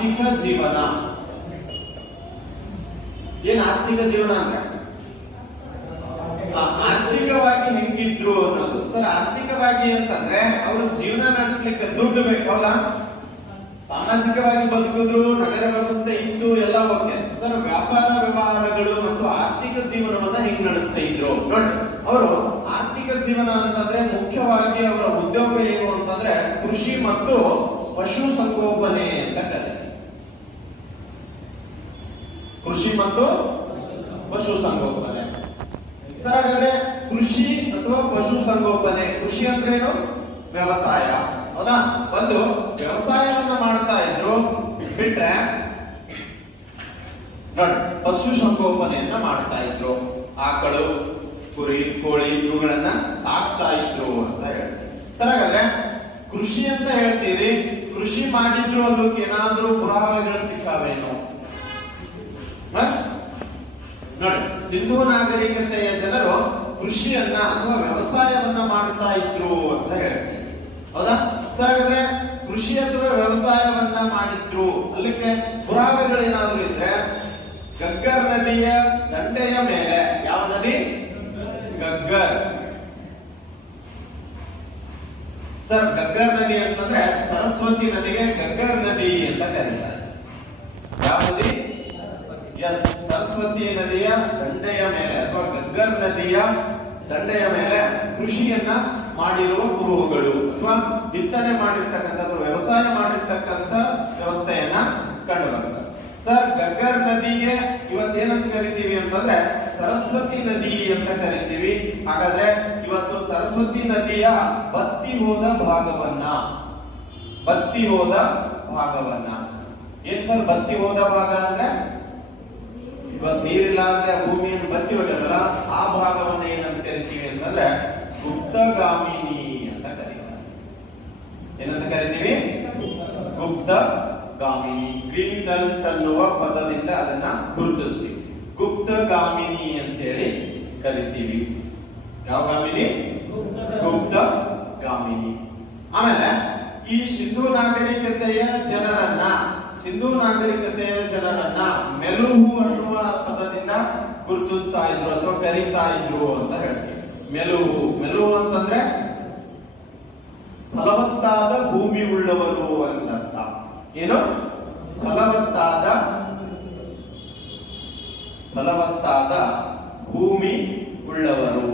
ಆರ್ಥಿಕ ಜೀವನ. ಏನ್ ಆರ್ಥಿಕ ಜೀವನ ಅಂದ್ರೆ ಆರ್ಥಿಕವಾಗಿ ಹೆಂಗಿದ್ರು ಅನ್ನೋದು. ಸರ್ ಆರ್ಥಿಕವಾಗಿ ಅಂತಂದ್ರೆ ಅವ್ರ ಜೀವನ ನಡೆಸಲಿಕ್ಕೆ ದುಡ್ಡು ಬೇಕು, ಹೌದಾ? ಸಾಮಾಜಿಕವಾಗಿ ಬದುಕಿದ್ರು, ನಗರ ವ್ಯವಸ್ಥೆ ಇತ್ತು, ಎಲ್ಲ ಓಕೆ. ಸರ್ ವ್ಯಾಪಾರ ವ್ಯವಹಾರಗಳು ಮತ್ತು ಆರ್ಥಿಕ ಜೀವನವನ್ನ ಹೆಂಗ್ ನಡೆಸ್ತಾ ಇದ್ರು ನೋಡಿ. ಅವರು ಆರ್ಥಿಕ ಜೀವನ ಅಂತಂದ್ರೆ ಮುಖ್ಯವಾಗಿ ಅವರ ಉದ್ಯೋಗ ಏನು ಅಂತಂದ್ರೆ ಕೃಷಿ ಮತ್ತು ಪಶು ಸಂಗೋಪನೆ ಅಂತ ಕರೀತಾರೆ. ಕೃಷಿ ಮತ್ತು ಪಶು ಸಂಗೋಪನೆ. ಸರ್ ಹಾಗಾದ್ರೆ ಕೃಷಿ ಅಥವಾ ಪಶು ಸಂಗೋಪನೆ, ಕೃಷಿ ಅಂದ್ರೆ ಏನು? ವ್ಯವಸಾಯ, ಹೌದಾ? ಒಂದು ವ್ಯವಸಾಯವನ್ನ ಮಾಡ್ತಾ ಇದ್ರು, ಬಿಟ್ರೆ ನೋಡಿ ಪಶು ಸಂಗೋಪನೆಯನ್ನ ಮಾಡ್ತಾ ಇದ್ರು. ಆಕಳು, ಕುರಿ, ಕೋಳಿ ಇವುಗಳನ್ನ ಸಾಕ್ತಾ ಇದ್ರು ಅಂತ ಹೇಳ್ತೀವಿ. ಸರ್ ಹಾಗಾದ್ರೆ ಕೃಷಿ ಅಂತ ಹೇಳ್ತೀರಿ, ಕೃಷಿ ಮಾಡಿದ್ರು ಅದಕ್ಕೆ ಏನಾದ್ರೂ ಪುರಾವೆಗಳು ಸಿಕ್ಕಾವೇನು? ನೋಡಿ, ಸಿಂಧೂ ನಾಗರಿಕತೆಯ ಜನರು ಕೃಷಿಯನ್ನ ಅಥವಾ ವ್ಯವಸಾಯವನ್ನ ಮಾಡ್ತಾ ಇದ್ರು ಅಂತ ಹೇಳ್ತೀವಿ, ಹೌದಾ? ಸರ್ ಹಾಗಾದ್ರೆ ಕೃಷಿ ಅಥವಾ ವ್ಯವಸಾಯವನ್ನ ಮಾಡಿದ್ರು ಅಲ್ಲಿಗೆ ಪುರಾವೆಗಳೇನಾದ್ರೂ ಇದ್ರೆ, ಗಗ್ಗರ್ ನದಿಯ ದಂಡೆಯ ಮೇಲೆ, ಯಾವ ನದಿ? ಗಗ್ಗರ್. ಸರ್ ಗಗ್ಗರ್ ನದಿ ಅಂತಂದ್ರೆ ಸರಸ್ವತಿ ನದಿಗೆ ಗಗ್ಗರ್ ನದಿ ಅಂತ ಕರೀತಾರೆ. ಯಾವ ನದಿ? ಎಸ್, ಸರಸ್ವತಿ ನದಿಯ ದಂಡೆಯ ಮೇಲೆ ಅಥವಾ ಗಗ್ಗರ್ ನದಿಯ ದಂಡೆಯ ಮೇಲೆ ಕೃಷಿಯನ್ನ ಮಾಡಿರುವ ಕುರುಹುಗಳು ಅಥವಾ ಬಿತ್ತನೆ ಮಾಡಿರ್ತಕ್ಕಂಥ ವ್ಯವಸಾಯ ಮಾಡಿರ್ತಕ್ಕಂಥ ವ್ಯವಸ್ಥೆಯನ್ನ ಕಂಡು ಬರ್ತದೆ. ಸರ್ ಗಗ್ಗರ್ ನದಿಗೆ ಇವತ್ತೇನಂತ ಕರಿತೀವಿ ಅಂತಂದ್ರೆ ಸರಸ್ವತಿ ನದಿ ಅಂತ ಕರಿತೀವಿ. ಹಾಗಾದ್ರೆ ಇವತ್ತು ಸರಸ್ವತಿ ನದಿಯ ಬತ್ತಿ ಹೋದ ಭಾಗವನ್ನ ಏನ್ ಸರ್ ಬತ್ತಿ ಹೋದ ಭಾಗ ಅಂದ್ರೆ ಇವತ್ತು ನೀರಿಲ್ಲಾದ್ರೆ ಭೂಮಿಯನ್ನು ಬತ್ತಿ ಹೋಗದಲ್ಲ, ಆ ಭಾಗವನ್ನ ಏನಂತ ಕರಿತೀವಿ ಅಂತಂದ್ರೆ ಗುಪ್ತಗಾಮಿನಿ ಅಂತ ಕರೀತಾರೆ. ಏನಂತ ಕರಿತೀವಿ? ಗುಪ್ತಗಾಮಿನಿ. ಕ್ವಿಂಟಲ್ ಅನ್ನುವ ಪದದಿಂದ ಅದನ್ನ ಗುರುತಿಸ್ತೀವಿ. ಗುಪ್ತಗಾಮಿನಿ ಅಂತ ಹೇಳಿ ಕರಿತೀವಿ. ಯಾವ ಗಾಮಿನಿ? ಗುಪ್ತಗಾಮಿನಿ. ಆಮೇಲೆ ಈ ಸಿಂಧೂ ನಾಗರಿಕತೆಯ ಜನರನ್ನ ಮೆಲುಹು ಅನ್ನುವ ಪದದಿಂದ ಗುರುತಿಸ್ತಾ ಇದ್ರು ಅಥವಾ ಕರೀತಾ ಇದ್ರು ಅಂತ ಹೇಳ್ತೀವಿ. ಮೆಲುಹು ಅಂತಂದ್ರೆ ಫಲವತ್ತಾದ ಭೂಮಿ ಉಳ್ಳವರು ಅಂತ. ಏನು? ಫಲವತ್ತಾದ ಭೂಮಿ ಉಳ್ಳವರು.